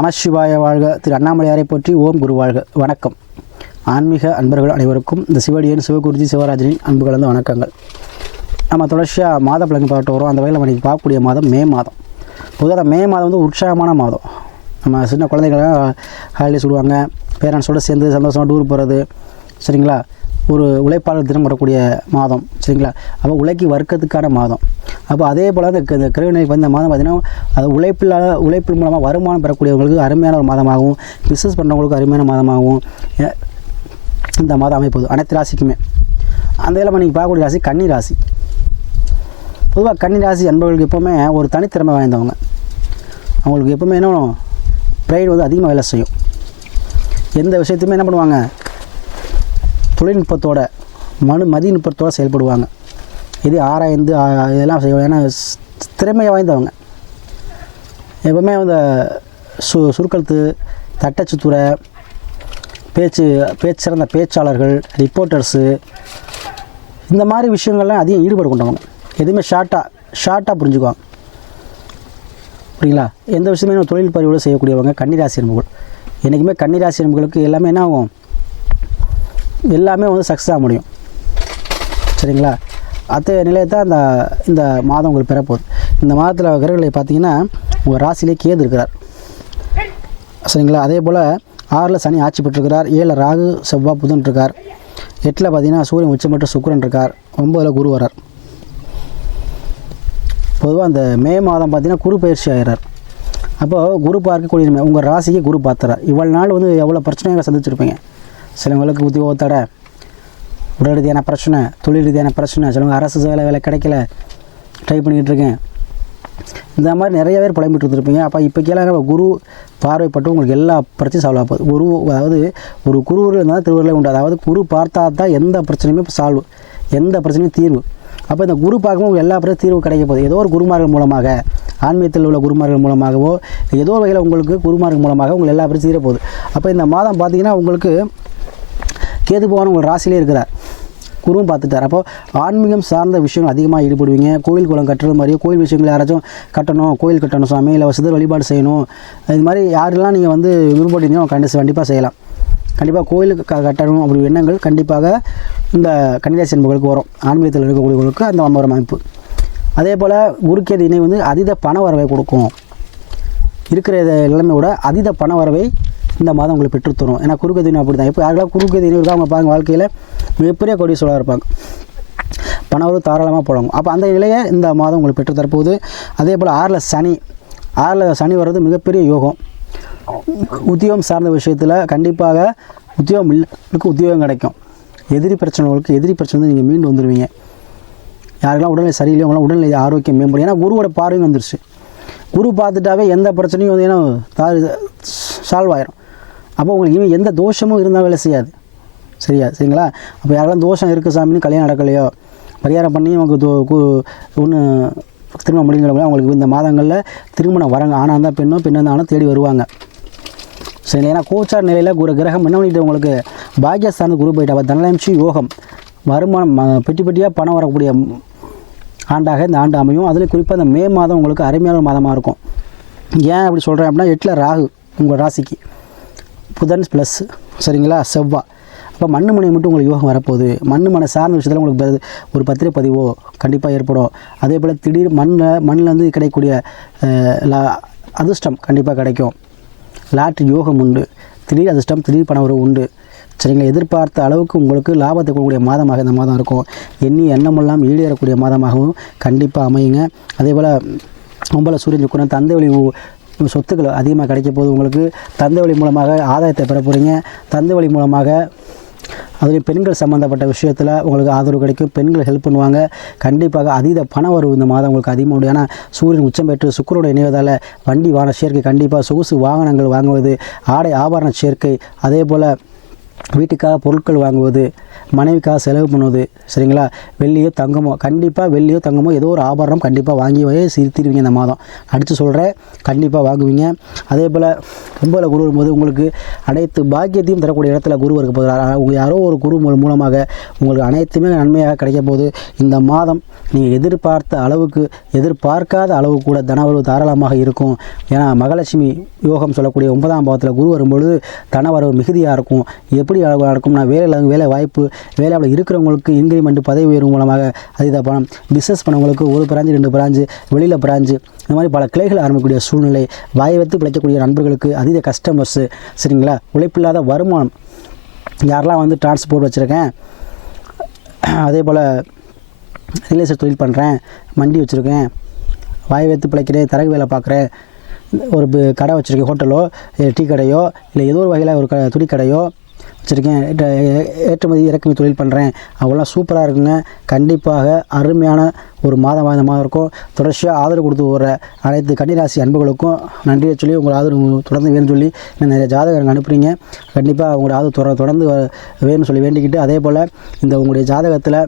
நமசிவாய வாழ்க. திரு அண்ணாமலையாரை போற்றி. ஓம் குரு வாழ்க. வணக்கம் ஆன்மீக அன்பர்கள் அனைவருக்கும் இந்த சிவடியன் சிவகுருஜி சிவராஜனின் அன்பு கலந்த வணக்கங்கள். நம்ம தொடர்ச்சியாக மாத பலன் பார்த்து வரோம். அந்த வகையில் நம்ம இன்றைக்கி பார்க்கக்கூடிய மாதம் மே மாதம். பொதுவாக மே மாதம் வந்து உற்சாகமான மாதம். நம்ம சின்ன குழந்தைகள்லாம் ஹாலிடேஸ் விடுவாங்க, பேரண்ட்ஸோடு சேர்ந்து சந்தோஷமாக டூர் போகிறது, சரிங்களா. ஒரு உழைப்பாளர் தினம் வரக்கூடிய மாதம், சரிங்களா. அப்போ உழைக்கி வர்க்கத்துக்கான மாதம். அப்போ அதே போல் இந்த கிரகணிக்கு வந்து இந்த மாதம் பார்த்திங்கன்னா அது உழைப்பின் மூலமாக வருமானம் பெறக்கூடியவங்களுக்கு அருமையான ஒரு மாதமாகவும், பிஸ்னஸ் பண்ணுறவங்களுக்கு அருமையான மாதமாகவும் இந்த மாதம் அமைப்பது அனைத்து ராசிக்குமே. அந்த இதில் நம்ம நீங்கள் பார்க்கக்கூடிய ராசி கன்னி ராசி. பொதுவாக கன்னி ராசி அன்பர்களுக்கு எப்போவுமே ஒரு தனித்திறமை வாய்ந்தவங்க. அவங்களுக்கு எப்போவுமே என்ன பிரைட் வந்து அதிகமாக வேலை செய்யும். எந்த விஷயத்தையுமே என்ன பண்ணுவாங்க, தொழில்நுட்பத்தோட மதிநுட்பத்தோடு செயல்படுவாங்க. இது ஆராய்ந்து இதெல்லாம் செய்வாங்க. ஏன்னா திறமையை வாய்ந்தவங்க. எப்பவுமே அந்த சுருக்கெழுத்து, தட்டச்சுத்துறை, பேச்சு சிறந்த பேச்சாளர்கள், ரிப்போர்ட்டர்ஸு, இந்த மாதிரி விஷயங்கள்லாம் அதிகம் ஈடுபாடு கொண்டவங்க. எதுவுமே ஷார்ட்டாக புரிஞ்சுக்குவாங்க. புரியுங்களா. எந்த விஷயமே தொழில் பறிவோடு செய்யக்கூடியவங்க கன்னிராசி அன்புகள். என்றைக்குமே கன்னிராசி அன்புகளுக்கு எல்லாமே என்ன ஆகும், எல்லாமே வந்து சக்ஸஸ் ஆக முடியும், சரிங்களா. அத்தகைய நிலையை தான் இந்த மாதம் உங்களுக்கு பெறப்போகுது. இந்த மாதத்தில் கிரகங்களை பார்த்தீங்கன்னா உங்கள் ராசியிலே கேது இருக்கிறார், சரிங்களா. அதே போல் 6 சனி ஆட்சி பெற்றிருக்கிறார், 7 ராகு செவ்வாய் புதன் இருக்கார், 8 பார்த்தீங்கன்னா சூரியன் உச்சம் பெற்ற சுக்கிரன் இருக்கார், 9 குரு வரார். பொதுவாக அந்த மே மாதம் பார்த்தீங்கன்னா குரு பயிற்சி ஆகிறார். அப்போது குரு பார்க்கக்கூடிய உங்கள் ராசிக்கு குரு பார்த்துறார். இவ்வளோ நாள் வந்து எவ்வளோ பிரச்சனைகளை சந்திச்சிருப்பீங்க. சிலவங்களுக்கு உத்தியோக தடை, உடல் ரீதியான பிரச்சனை, தொழில் ரீதியான பிரச்சனை, சிலவங்க அரசு வேலை கிடைக்கல, ட்ரை பண்ணிக்கிட்டு இருக்கேன், இந்த மாதிரி நிறைய பேர் புலம்பிட்டு இருந்திருப்பீங்க. அப்போ இப்போ கீழே குரு பார்வைப்பட்டு உங்களுக்கு எல்லா பிரச்சனையும் சால்வ் ஆகுது. குரு அதாவது ஒரு குருவில் இருந்தால் திருவருளே உண்டு. அதாவது குரு பார்த்தா தான் எந்த பிரச்சனையுமே சால்வ், எந்த பிரச்சனையும் தீர்வு. அப்போ இந்த குரு பார்க்கும்போது எல்லா பிரச்சனையும் தீர்வு கிடைக்க போகுது. ஏதோ ஒரு குருமார்கள் மூலமாக, ஆன்மீகத்தில் உள்ள குருமார்கள் மூலமாகவோ ஏதோ ஒரு வகையில் உங்களுக்கு குருமார்கள் மூலமாக உங்களுக்கு எல்லா பிரச்சனையும் தீர போகுது. அப்போ இந்த மாதம் பார்த்தீங்கன்னா உங்களுக்கு கேது பகவான் உங்கள் ராசியிலே இருக்கிறார், குருவும் பார்த்துட்டார். அப்போ ஆன்மீகம் சார்ந்த விஷயங்கள் அதிகமாக ஈடுபடுவீங்க. கோயில் குளம் கட்டுறது மாதிரியோ, கோயில் விஷயங்கள் யாராச்சும் கட்டணும், கோயில் கட்டணும் சாமி, இல்லை சிதர் வழிபாடு செய்யணும், இது மாதிரி யாரெல்லாம் நீங்கள் வந்து விரும்புகிறீங்களோ கண்டிப்பாக செய்யலாம். கண்டிப்பாக கோயிலுக்கு கட்டணும் அப்படி எண்ணங்கள் கண்டிப்பாக இந்த கன்னிராசி என்பவர்களுக்கு வரும். ஆன்மீகத்தில் இருக்கக்கூடியவர்களுக்கு அந்த ஒரு அமைப்பு. அதே போல் குருக்கேது இணை வந்து அதீத பண வரவை கொடுக்கும். இருக்கிற எல்லாமே விட அதீத பண வரவை இந்த மாதம் உங்களுக்கு பெற்றுத்தரும். ஏன்னா குறுக்கேது அப்படி தான். இப்போ யாரெல்லாம் குறுக்கேது இருக்கா அவங்க பாருங்க, வாழ்க்கையில் மிகப்பெரிய கோடீஸ்வரராக இருப்பாங்க, பணவரவு தாராளமாக போடுவாங்க. அப்போ அந்த நிலையை இந்த மாதம் உங்களுக்கு பெற்று தரப்போகுது. அதே போல் 6 சனி வர்றது மிகப்பெரிய யோகம். உத்தியோகம் சார்ந்த விஷயத்தில் கண்டிப்பாக உத்தியோகம் கிடைக்கும். எதிரி பிரச்சனை நீங்கள் மீண்டு வந்துடுவீங்க. யாருக்கெல்லாம் உடல்நிலை சரியில்லையோ அவங்களாம் உடல்நிலை ஆரோக்கியம் மேம்படும். ஏன்னா குருவோட பார்வையும் வந்துருச்சு. குரு பார்த்துட்டாவே எந்த பிரச்சனையும் வந்து ஏன்னா சால்வ் ஆயிரும். அப்போ உங்களுக்கு எந்த தோஷமும் இருந்தால் வேலை செய்யாது, சரிங்களா. அப்போ யாரெல்லாம் தோஷம் இருக்குது சாமின்னு கல்யாணம் நடக்கலையோ பரிகாரம் பண்ணி உங்களுக்கு ஒன்று திருமணம் முடிங்கிற அவங்களுக்கு இந்த மாதங்களில் திருமணம் வரங்க. ஆனால் இருந்தால் பெண்ணோ இருந்தாலும் தேடி வருவாங்க, சரி. ஏன்னா கோச்சார் நிலையில் கிரகம் என்ன பண்ணிட்டு உங்களுக்கு பாக்கியஸ்தான குரு போயிட்டு தனலட்சுமி யோகம், வருமானம் பெட்டியாக பணம் வரக்கூடிய ஆண்டாக இந்த ஆண்டு அமையும். அதுலேயும் குறிப்பாக இந்த மே மாதம் உங்களுக்கு அருமையான மாதமாக இருக்கும். ஏன் அப்படி சொல்கிறேன் அப்படின்னா 8 ராகு உங்கள் ராசிக்கு, புதன் ப்ளஸ், சரிங்களா, செவ்வாய். அப்போ மண்ணு மனை மட்டும் உங்களுக்கு யோகம் வரப்போகுது. மண்ணை சார்ந்த விஷயத்தில் உங்களுக்கு ஒரு பத்திரை பதிவோ கண்டிப்பாக ஏற்படும். அதே போல் திடீர் மண்ணில் வந்து கிடைக்கக்கூடிய அதிர்ஷ்டம் கண்டிப்பாக கிடைக்கும். லாட்ரி யோகம் உண்டு, திடீர் அதிர்ஷ்டம், திடீர் பண உறவு உண்டு, சரிங்களா. எதிர்பார்த்த அளவுக்கு உங்களுக்கு லாபத்தை கொடுக்கக்கூடிய மாதமாக இந்த மாதம் இருக்கும். எண்ணமெல்லாம் ஈடேறக்கூடிய மாதமாகவும் கண்டிப்பாக அமையுங்க. அதே போல் 9 சூரியன் சுக்கிரன், தந்தை வழி சொத்துக்கள் அதிகமாக கிடைக்க போது. உங்களுக்கு தந்தை வழி மூலமாக ஆதாயத்தை பெற போகிறீங்க. தந்தை வழி மூலமாக அதுலேயும் பெண்கள் சம்மந்தப்பட்ட விஷயத்தில் உங்களுக்கு ஆதரவு கிடைக்கும். பெண்கள் ஹெல்ப் பண்ணுவாங்க. கண்டிப்பாக அதீத பண வரவு இந்த மாதம் உங்களுக்கு அதிகமாக உண்டு. ஏன்னா சூரியன் உச்சம் பெற்று சுக்கிரனோட இணைவதால் வண்டி வாகன சேர்க்கை, கண்டிப்பாக சொகுசு வாகனங்கள் வாங்குவது, ஆடை ஆபரண சேர்க்கை, அதே போல் வீட்டுக்காக பொருட்கள் வாங்குவது, மனைவிக்காக செலவு பண்ணுவது, சரிங்களா. வெள்ளியோ தங்கமோ ஏதோ ஒரு ஆபரணம் கண்டிப்பாக வாங்கி சிரித்திடுவீங்க இந்த மாதம். அடித்து சொல்கிறேன், கண்டிப்பாக வாங்குவீங்க. அதே போல் 9 குரு வரும்போது உங்களுக்கு அனைத்து பாக்கியத்தையும் தரக்கூடிய இடத்துல குரு இருக்க போகிறார். யாரோ ஒரு குரு மூலமாக உங்களுக்கு அனைத்துமே நன்மையாக கிடைக்க போது. இந்த மாதம் நீங்கள் எதிர்பார்க்காத அளவு கூட தனவரவு தாராளமாக இருக்கும். ஏன்னா மகாலட்சுமி யோகம் சொல்லக்கூடிய 9ஆம் பாவத்தில் குரு வரும்பொழுது தனவரவு மிகுதியாக இருக்கும். எப்படி நடக்கும்னா வேலை வாய்ப்பு, வேலையில் இருக்கிறவங்களுக்கு இன்க்ரிமெண்ட், பதவி உயர்வு மூலமாக அதீத பணம், பிஸ்னஸ் பண்ணவங்களுக்கு 1 பிராஞ்சு 2 பிராஞ்சு, வெளியில் பிராஞ்சு, இந்த மாதிரி பல கிளைகள் ஆரம்பிக்கக்கூடிய சூழ்நிலை, வாயை வைத்து பிழைக்கக்கூடிய நண்பர்களுக்கு அதீத கஸ்டமர்ஸு, சரிங்களா, உழைப்பில்லாத வருமானம். யாரெல்லாம் வந்து டிரான்ஸ்போர்ட் வச்சுருக்கேன், அதே போல் ரியல் எஸ்டேட் தொழில் பண்ணுறேன், மண்டி வச்சுருக்கேன், வாய் வைத்து பிழைக்கிறேன், தரகு வேலை பார்க்குறேன், ஒரு கடை வச்சுருக்கேன், ஹோட்டலோ டீ கடையோ இல்லை ஏதோ ஒரு வகையில் ஒரு துணி கடையோ வச்சுருக்கேன், ஏற்றுமதி இறக்குமதி தொழில் பண்ணுறேன், அவெல்லாம் சூப்பராக இருக்குங்க. கண்டிப்பாக அருமையான ஒரு மாதமாக இருக்கும். தொடர்ச்சியாக ஆதரவு கொடுத்து வர அனைத்து கன்னிராசி அன்புகளுக்கும் நன்றியை சொல்லி உங்கள் ஆதரவு தொடர்ந்து வேணும்னு சொல்லி நிறைய ஜாதகம் அனுப்புகிறீங்க. கண்டிப்பாக உங்களுடைய ஆதரவு தொடர்ந்து வேணும்னு சொல்லி வேண்டிக்கிட்டு, அதே போல் இந்த உங்களுடைய ஜாதகத்தில்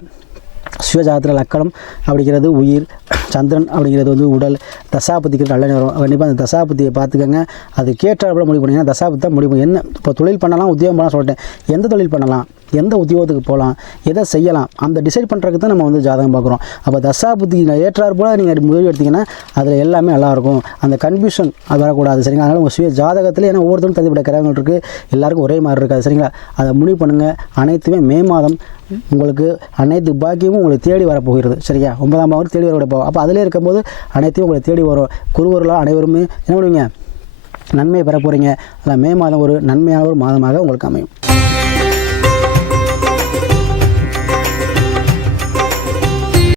சுயஜாதத்தில் லக்கணம் அப்படிங்கிறது உயிர், சந்திரன் அப்படிங்கிறது வந்து உடல், தசாபதிக்கு நல்ல நேரம். கண்டிப்பாக அந்த தசாபதியை பார்த்துக்கோங்க. அது கேட்டால் முடிவு பண்ணிங்கன்னா தசாபதி தான் முடிவு. என்ன இப்போ தொழில் பண்ணலாம், உத்தியோகம் பண்ணலாம் சொல்லிட்டேன். எந்த தொழில் பண்ணலாம், எந்த உத்தியோகத்துக்கு போகலாம், எதை செய்யலாம், அந்த டிசைட் பண்ணுறதுக்கு தான் நம்ம வந்து ஜாதகம் பார்க்குறோம். அப்போ தசாபதி ஏற்றார் போல் நீங்கள் முடிவு எடுத்திங்கன்னா அதில் எல்லாமே நல்லாயிருக்கும். அந்த கன்ஃபியூஷன் அது வரக்கூடாது, சரிங்களா. அதனால் உங்கள் சுய ஜாதகத்தில் ஏன்னா ஒவ்வொருத்தரும் தனிப்பட்ட கிரகங்கள் இருக்குது, எல்லாருக்கும் ஒரே மாதிரி இருக்காது, சரிங்களா. அதை முடிவு பண்ணுங்கள். அனைத்துமே மே மாதம் உங்களுக்கு அனைத்து பாக்கியமும் உங்களுக்கு தேடி வரப்போகிறது, சரியா. 9ஆம் பாவம் தேடி வர போகும். அப்போ அதிலே இருக்கும்போது அனைத்தையும் உங்களுக்கு தேடி வரும். குருவர்களால் அனைவருமே என்ன பண்ணுவீங்க, நன்மையை பெற போகிறீங்க. அதில் மே மாதம் ஒரு நன்மையான ஒரு மாதமாக உங்களுக்கு அமையும்.